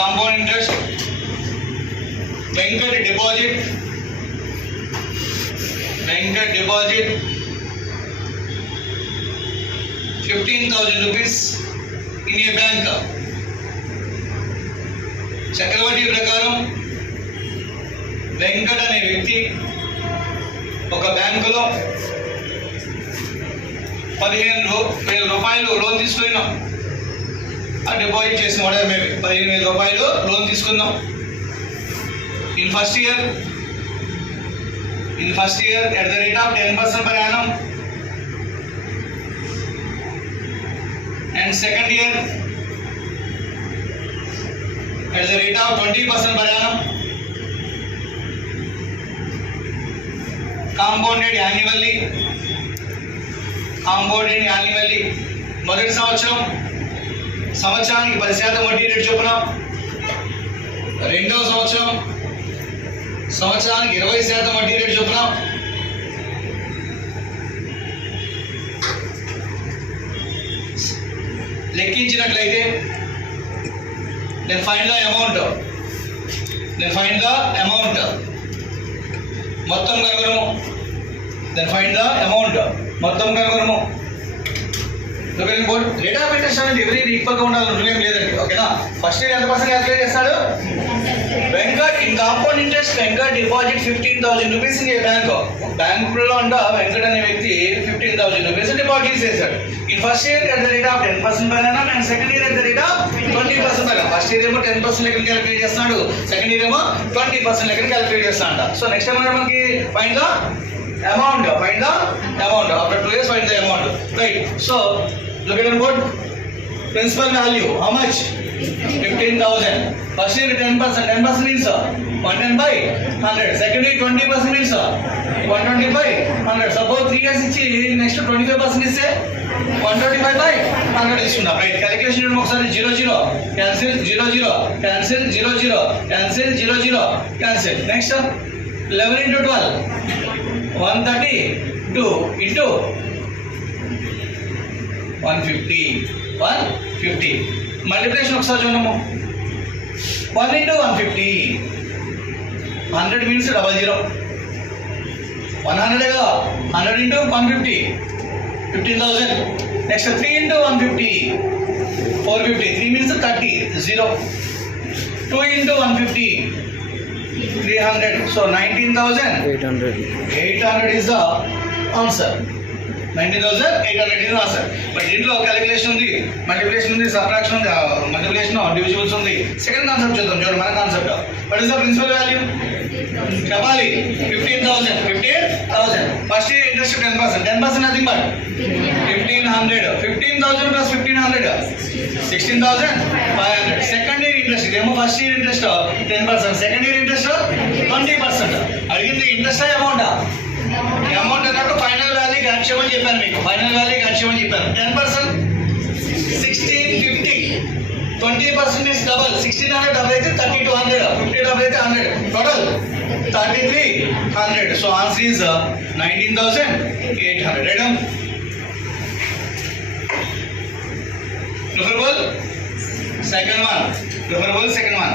compound interest. Venkat deposit 15,000 rupees in a bank. చక్రవడ్డీ ప్రకారం వెంకట్ అనే వ్యక్తి ఒక బ్యాంకులో 15,000 రూపాయలు లోన్ తీసుకున్నాం. ఆ డిపాజిట్ చేసిన వాడే మేము 15,000 రూపాయలు లోన్ తీసుకున్నాం. In first year at the rate of 10% per annum, and second year at the rate of 20% per annum, compounded annually. మొదటి సంవత్సరానికి 10% వడ్డీ రేటు చొప్పున, రెండవ సంవత్సరానికి 20% వడ్డీ రేటు చొప్పున, లెక్కించినట్లయితే then find the amount మొత్తం కనుగొనము. రేట్ ఆఫ్ ఇంట్రెస్ట్ అనేది ఎవరీ ఈక్వల్గా ఉండాలని రూల్ ఏం లేదండి. ఓకేనా? ఫస్ట్ ఇయర్ ఎంత పర్సెంట్ క్యాల్కులేట్ చేస్తాడు Venkat. In compound interest Venkat డిపాజిట్ 15,000 రూపీస్ ఇన్ ఏ బ్యాంక్. బ్యాంకులో అంట వెంకట్ అనే వ్యక్తి 15,000 రూపీస్ డిపాజిట్ చేశాడు. In first year at the rate of 10% per annum, and second year at the rate of 20% per annum. First year ఏమో 10% లెక్కన క్యాల్కులేట్ చేస్తున్నాడు, second year ఏమో 20% లెక్కన క్యాల్కులేట్ చేస్తాడు. సో నెక్స్ట్ టైం మనకి find the amount after 2 years. Find the amount, right? So look at the board. Principal value how much? 15,000. First year 10% means 110 by 100. Second year 20% means 120 by 100. Suppose 3 years ఇచ్చి next 25% ఇస్తే 125 by 100 తీసుకున్నాం, రైట్? క్యాలిక్యులేషన్ ఒకసారి 0 క్యాన్సిల్ 0 క్యాన్సిల్ 0 క్యాన్సిల్ 0 క్యాన్సిల్. నెక్స్ట్ 11 into 12 132 into 150. మల్టిప్లికేషన్ ఒకసారి చూడము. 1 into 150. 100 means 00. 100 కదా, 100 into 150 15,000. నెక్స్ట్ 3 into 150 450. 3 means 30 0. 2 into 150 300. So 19,800 is the answer. 19,800 is the answer. But దీంట్లో calculation ఉంది, multiplication ఉంది, సబ్ట్రాక్షన్ ఉంది, మల్టిప్లికేషన్ డివిజిబుల్స్ ఉంది. సెకండ్ కాన్సెప్ట్ చూద్దాం. చూడండి మన concept. What is the principal value? చెప్పాలి. 15,000. First year interest 10% nothing but 1,500. 15,000 plus 1,500 16,500. Second year interest, ఇదేమో first year interest 10%, second year interest 20%. అడిగింది ఇంట్రెస్ట్ అమౌంట్ అన్నట్టు ఫైనల్ వాల్యూకి యాడ్ చేయమని చెప్పాను మీకు. 10% 1650. 20% is double. 1600 double అయితే 3200. 50 double అయితే 100. Total 3300. So answer is 19,800. Right? Preferable second one.